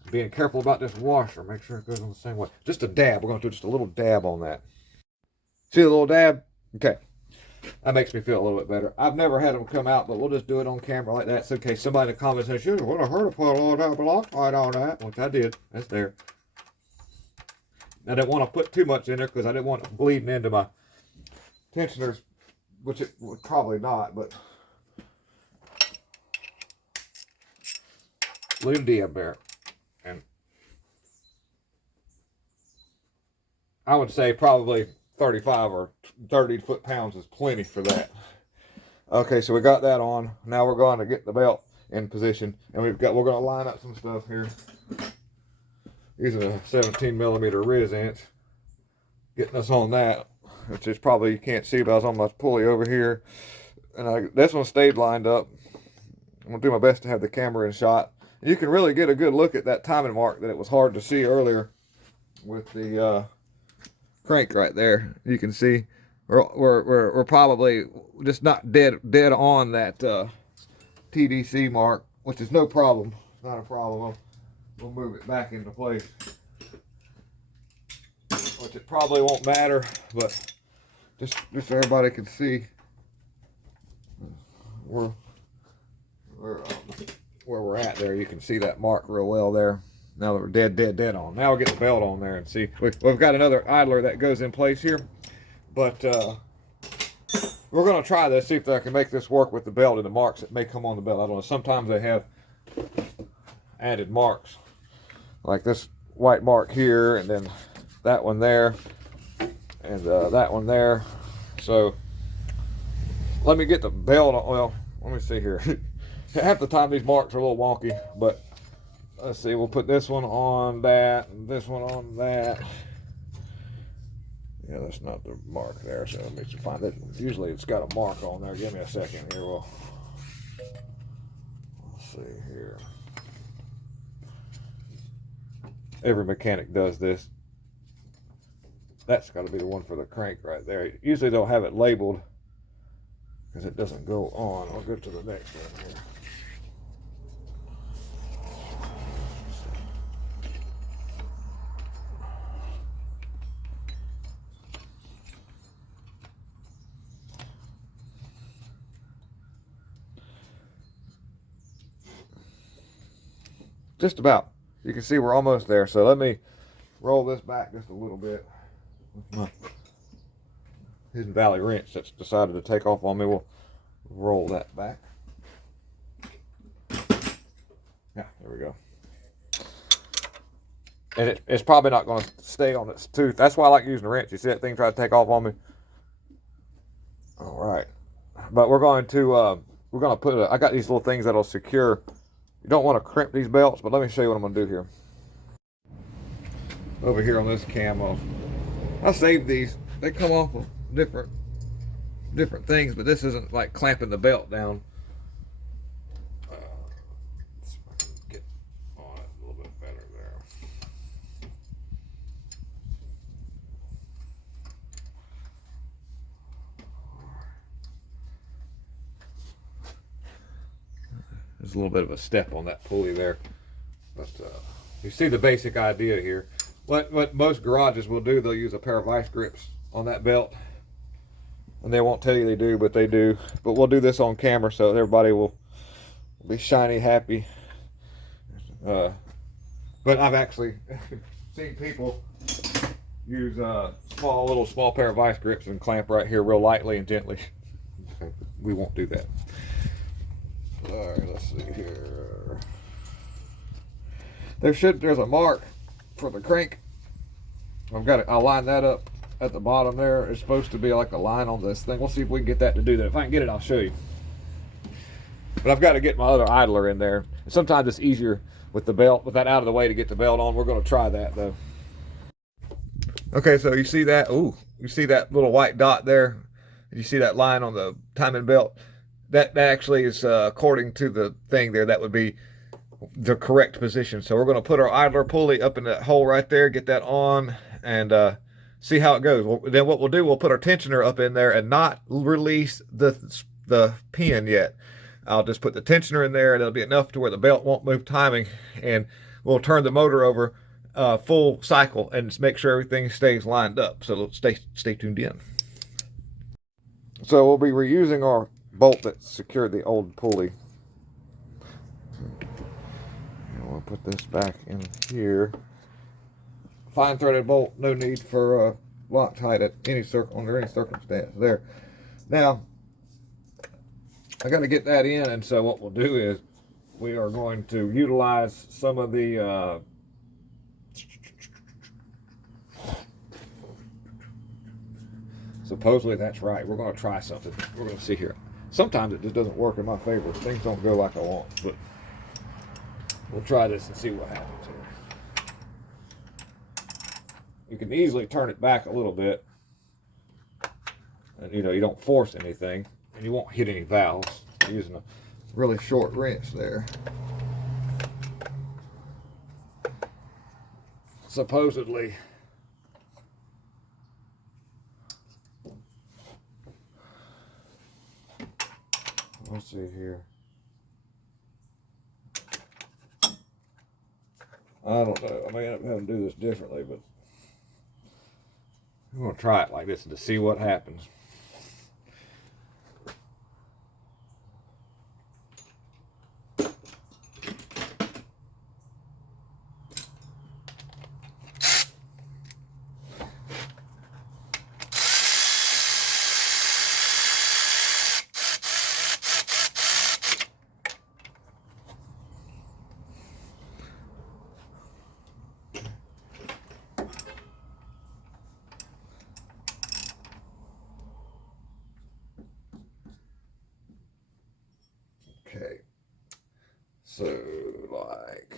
Being careful about this washer. Make sure it goes on the same way. Just a dab. We're going to do just a little dab on that. See the little dab? Okay. That makes me feel a little bit better. I've never had them come out, but we'll just do it on camera like that. So in case somebody in the comments says, "Shoot, would have heard to put a little dab of Loctite on that," which I did. That's there. I didn't want to put too much in there because I didn't want it bleeding into my tensioners, which it would probably not, but little dab there. And I would say probably 35 or 30 foot-pounds is plenty for that. Okay, so we got that on. Now we're going to get the belt in position, and we're going to line up some stuff here. Using a 17mm Riz inch, getting us on that, which is probably, you can't see, but I was on my pulley over here, and this one stayed lined up. I'm gonna do my best to have the camera in shot. You can really get a good look at that timing mark that it was hard to see earlier with the crank right there. You can see we're probably just not dead on that TDC mark, which is no problem. It's not a problem. We'll move it back into place, which it probably won't matter, but just so everybody can see where we're at there. You can see that mark real well there. Now that we're dead on. Now we'll get the belt on there and see. We've got another idler that goes in place here, but we're going to try this, see if I can make this work with the belt and the marks that may come on the belt. I don't know. Sometimes they have added marks, like this white mark here, and then that one there, and that one there. So let me get the belt on. Well, let me see here. Half the time these marks are a little wonky, but let's see. We'll put this one on that, and this one on that. Yeah, that's not the mark there, so let me find it. Usually it's got a mark on there. Give me a second here. Let's see here. Every mechanic does this. That's got to be the one for the crank right there. Usually they'll have it labeled because it doesn't go on. I'll go to the next one here. Just about. You can see we're almost there. So let me roll this back just a little bit. Hidden Valley wrench that's decided to take off on me. We'll roll that back. Yeah, there we go. And it's probably not going to stay on its tooth. That's why I like using a wrench. You see that thing try to take off on me? All right. But we're going to put I got these little things that'll secure. You don't want to crimp these belts, but let me show you what I'm going to do here. Over here on this camo, I saved these. They come off of different things, but this isn't like clamping the belt down. Let's see if I can get on it a little bit better there. There's a little bit of a step on that pulley there, but you see the basic idea here. What most garages will do, they'll use a pair of vice grips on that belt, and they won't tell you they do, but they do. But we'll do this on camera so everybody will be shiny, happy. But I've actually seen people use small pair of vice grips and clamp right here real lightly and gently. We won't do that. All right, let's see here. There's a mark for the crank. I'll line that up at the bottom there. It's supposed to be like a line on this thing. We'll see if we can get that to do that. If I can get it, I'll show you. But I've got to get my other idler in there. Sometimes it's easier with the belt, with that out of the way, to get the belt on. We're going to try that though. Okay, so you see that? Ooh, you see that little white dot there? You see that line on the timing belt? That actually is, according to the thing there, that would be the correct position. So we're going to put our idler pulley up in that hole right there, get that on, and see how it goes. Then what we'll do, we'll put our tensioner up in there and not release the pin yet. I'll just put the tensioner in there, and it'll be enough to where the belt won't move timing, and we'll turn the motor over full cycle and make sure everything stays lined up. So stay tuned in. So we'll be reusing our bolt that secured the old pulley. And we'll put this back in here. Fine threaded bolt, no need for Loctite at under any circumstance there. Now, I got to get that in, and so what we'll do is we are going to utilize some of the supposedly that's right. We're going to try something. We're going to see here. Sometimes it just doesn't work in my favor. Things don't go like I want, but we'll try this and see what happens here. You can easily turn it back a little bit, and you don't force anything, and you won't hit any valves. You're using a really short wrench there. Supposedly, let's see here. I don't know. I may end up having to do this differently, but I'm going to try it like this to see what happens. Okay, so like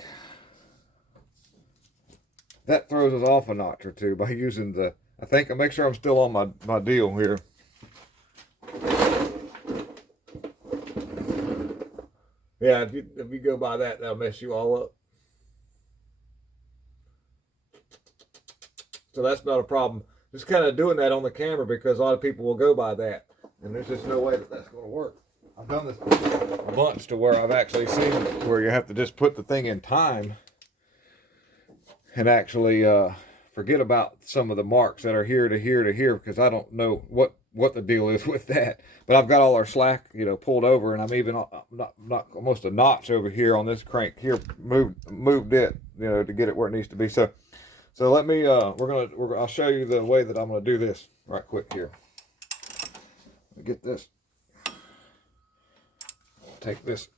that throws us off a notch or two by using the, I'll make sure I'm still on my deal here. Yeah, if you go by that, that'll mess you all up. So that's not a problem. Just kind of doing that on the camera because a lot of people will go by that, and there's just no way that that's going to work. I've done this a bunch to where I've actually seen where you have to just put the thing in time and actually forget about some of the marks that are here to here to here, because I don't know what the deal is with that. But I've got all our slack, pulled over, and I'm even not almost a notch over here on this crank here, moved it, to get it where it needs to be. So let me I'll show you the way that I'm gonna do this right quick here. Get this. Take this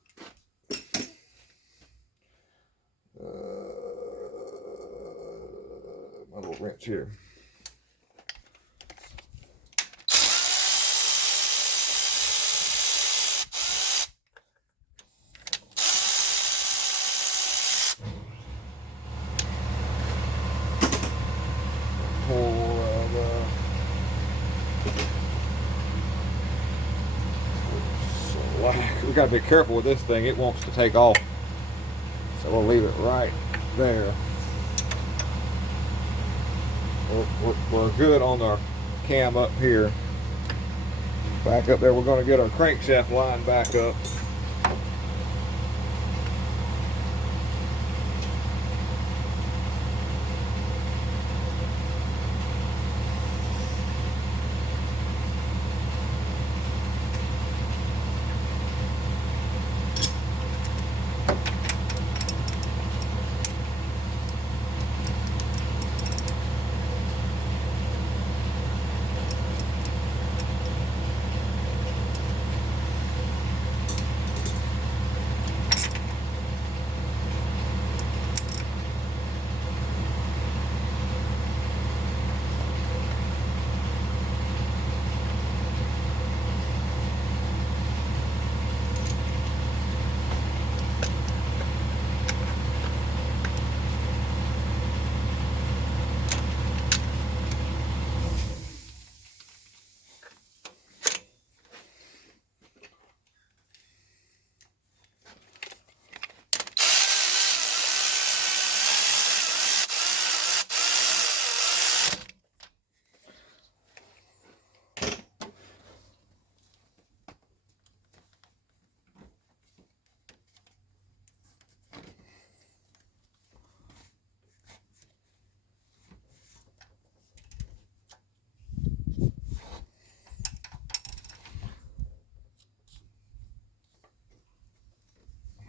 my little wrench here. We got to be careful with this thing. It wants to take off. So we'll leave it right there. We're good on our cam up here. Back up there, we're going to get our crankshaft line back up.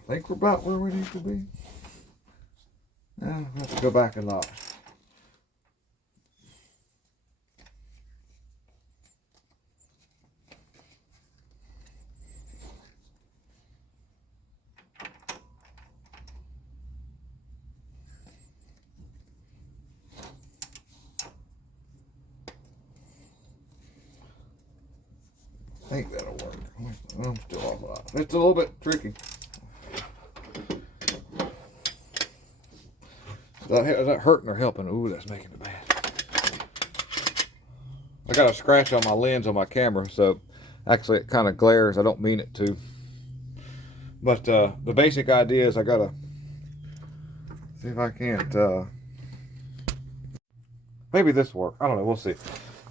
I think we're about where we need to be. Now, let's go back and lock. I think that'll work. I'm still off a lot. It's a little bit tricky. Is that hurting or helping? Ooh, that's making it bad. I got a scratch on my lens on my camera, so actually it kind of glares. I don't mean it to. But the basic idea is I gotta see if I can't. Maybe this will work. I don't know. We'll see.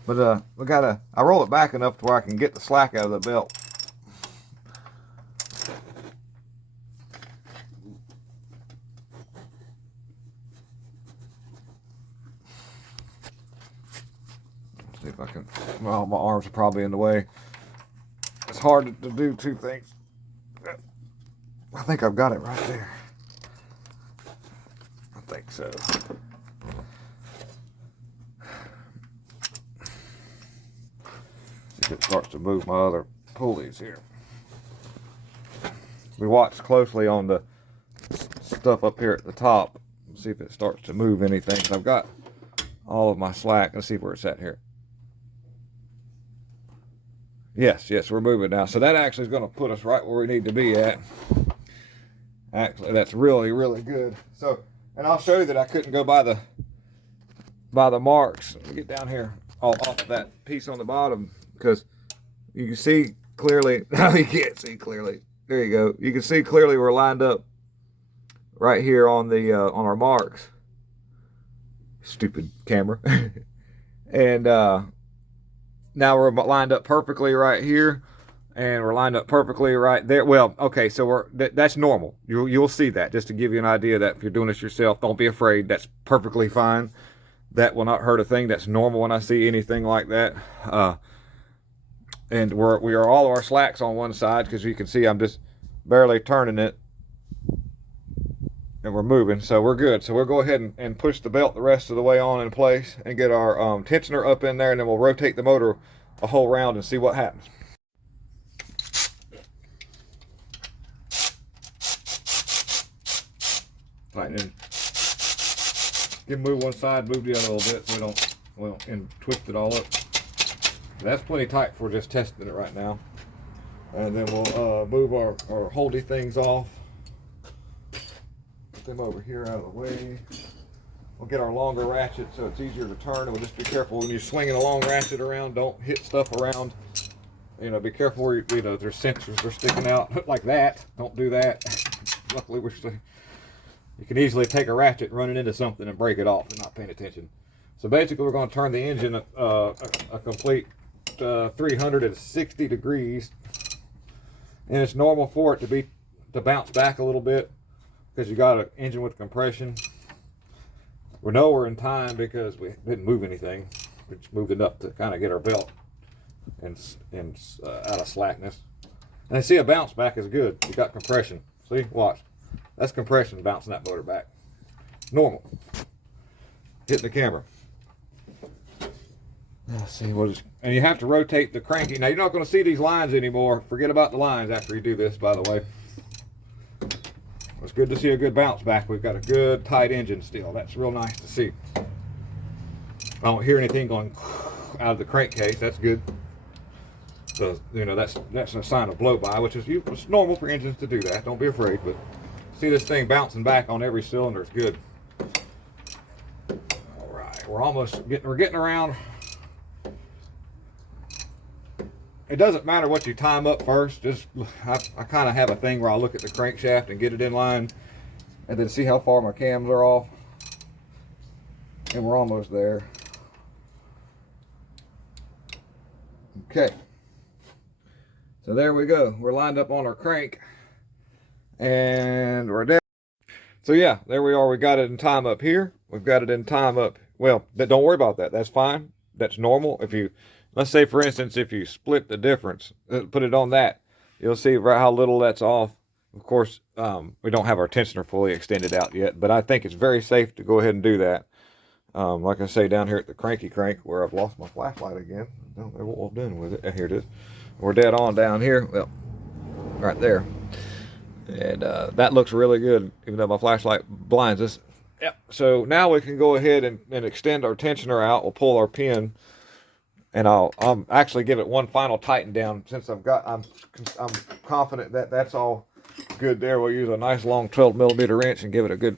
But I roll it back enough to where I can get the slack out of the belt. Let's see if I can. Well, my arms are probably in the way. It's hard to do two things. I think I've got it right there. I think so. If it starts to move my other pulleys here. We watch closely on the stuff up here at the top. See if it starts to move anything. So I've got all of my slack. Let's see where it's at here. Yes, we're moving now. So that actually is going to put us right where we need to be at. Actually, that's really, really good. So, and I'll show you that I couldn't go by the marks. Let me get down here off of that piece on the bottom, because you can see clearly. No, you can't see clearly. There you go. You can see clearly we're lined up right here on the on our marks. Stupid camera. And now we're lined up perfectly right here, and we're lined up perfectly right there. Well, okay, so that's normal. You'll see that, just to give you an idea that if you're doing this yourself, don't be afraid. That's perfectly fine. That will not hurt a thing. That's normal when I see anything like that. And we are all of our slacks on one side, because you can see I'm just barely turning it, and we're moving, so we're good. So we'll go ahead and push the belt the rest of the way on in place and get our tensioner up in there, and then we'll rotate the motor a whole round and see what happens. Tighten in. Give move one side, move the other a little bit so we don't and twist it all up. That's plenty tight for just testing it right now. And then we'll move our holdy things off. Put them over here out of the way. We'll get our longer ratchet so it's easier to turn. And we'll just be careful when you're swinging a long ratchet around. Don't hit stuff around. You know, be careful where there's sensors that are sticking out like that. Don't do that. Luckily, you can easily take a ratchet, run it into something, and break it off and not paying attention. So basically, we're going to turn the engine a complete 360 degrees, and it's normal for it to bounce back a little bit because you got an engine with compression. We're nowhere in time because we didn't move anything. We just moved it up to kind of get our belt and out of slackness. And see, a bounce back is good. You got compression. See, watch. That's compression bouncing that motor back. Normal. Hitting the camera. Let's see what is, and you have to rotate the cranky. Now you're not going to see these lines anymore. Forget about the lines after you do this, by the way. It's good to see a good bounce back. We've got a good tight engine still. That's real nice to see. I don't hear anything going out of the crankcase. That's good. So, you know, that's a sign of blow by, which is it's normal for engines to do that. Don't be afraid, but see this thing bouncing back on every cylinder is good. All right, we're getting around. It doesn't matter what you time up first. Just I kind of have a thing where I look at the crankshaft and get it in line, and then see how far my cams are off. And we're almost there. Okay. So there we go. We're lined up on our crank, and we're down. So yeah, there we are. We got it in time up here. We've got it in time up. Well, don't worry about that. That's fine. That's normal. Let's say, for instance, if you split the difference, put it on that, you'll see right how little that's off. Of course, we don't have our tensioner fully extended out yet, but I think it's very safe to go ahead and do that. Like I say, down here at the cranky crank, where I've lost my flashlight again. I don't know what I've done with it. Here it is. We're dead on down here. Well, right there. And that looks really good, even though my flashlight blinds us. Yep. So now we can go ahead and extend our tensioner out. We'll pull our pin, and I'll actually give it one final tighten down. Since I'm confident that that's all good there. We'll use a nice long 12mm wrench and give it a good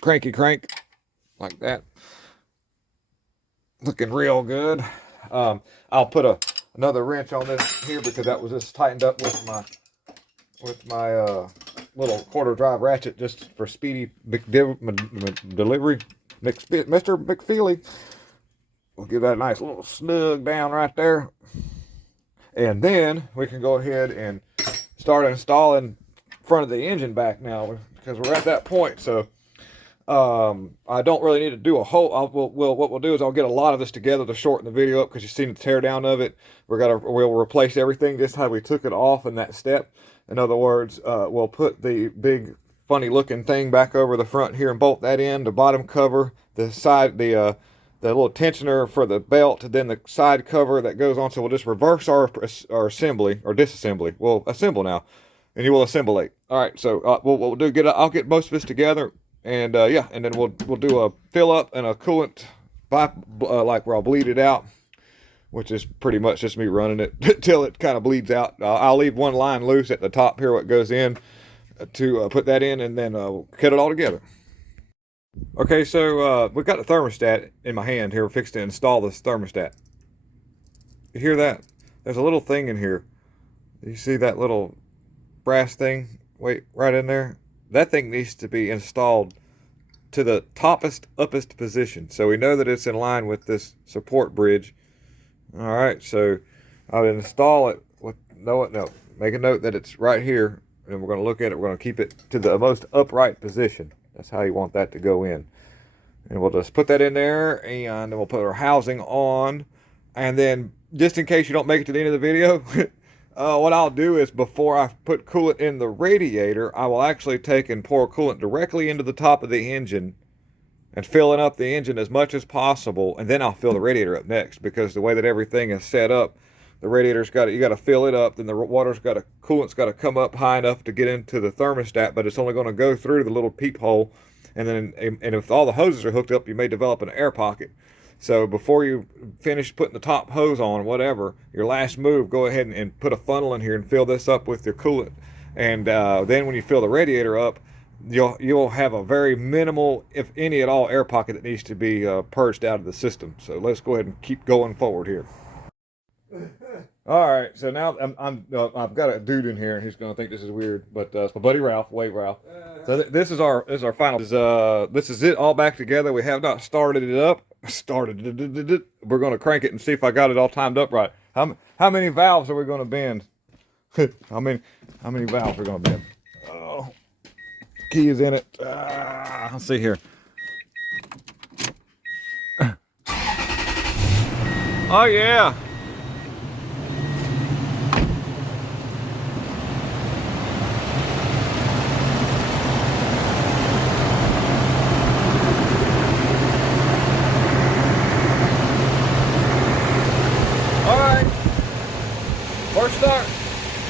cranky crank like that. Looking real good. I'll put another wrench on this here because that was just tightened up with my little quarter drive ratchet just for speedy delivery. Mr. McFeely. We'll give that a nice little snug down right there. And then we can go ahead and start installing front of the engine back now because we're at that point. So I don't really need to do a whole. What we'll do is I'll get a lot of this together to shorten the video up because you've seen the teardown of it. We'll replace everything just how we took it off in that step. In other words, we'll put the big funny looking thing back over the front here and bolt that in, the bottom cover, the side, the little tensioner for the belt, and then the side cover that goes on. So we'll just reverse our assembly or disassembly. We'll assemble now, and you will assemblate. All right. So what we'll do, I'll get most of this together, and yeah, and then we'll do a fill up and a coolant pipe, like where I'll bleed it out, which is pretty much just me running it till it kind of bleeds out. I'll leave one line loose at the top here, what goes in to put that in, and then cut it all together. Okay, so we've got the thermostat in my hand here. We're fixed to install this thermostat. You hear that? There's a little thing in here. You see that little brass thing? Wait, right in there? That thing needs to be installed to the uppest position. So we know that it's in line with this support bridge. All right, so I'll install it with, make a note that it's right here. And we're going to look at it. We're going to keep it to the most upright position. That's how you want that to go in. And we'll just put that in there, and then we'll put our housing on. And then, just in case you don't make it to the end of the video, what I'll do is before I put coolant in the radiator, I will actually take and pour coolant directly into the top of the engine and filling up the engine as much as possible. And then I'll fill the radiator up next, because the way that everything is set up, the radiator's you got to fill it up, then the coolant's got to come up high enough to get into the thermostat, but it's only going to go through the little peephole. And then, and if all the hoses are hooked up, you may develop an air pocket. So before you finish putting the top hose on, whatever, your last move, go ahead and put a funnel in here and fill this up with your coolant. And then when you fill the radiator up, you'll have a very minimal, if any at all, air pocket that needs to be purged out of the system. So let's go ahead and keep going forward here. All right, so now I've got a dude in here, and he's gonna think this is weird, but it's my buddy Ralph. Wave, Ralph. So this is our final. This is it all back together. We have not started it up. We're gonna crank it and see if I got it all timed up right. How many valves are we gonna bend? how many valves are we gonna bend? Oh, key is in it. Let's see here. Oh yeah. First start,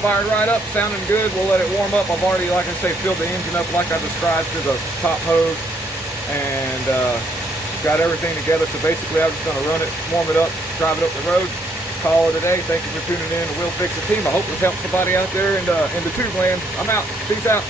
fired right up, sounding good. We'll let it warm up. I've already, like I say, filled the engine up like I described to the top hose, and got everything together. So basically, I'm just going to run it, warm it up, drive it up the road, call it a day. Thank you for tuning in to We'll Fix the Team. I hope this helps somebody out there in the tube land. I'm out. Peace out.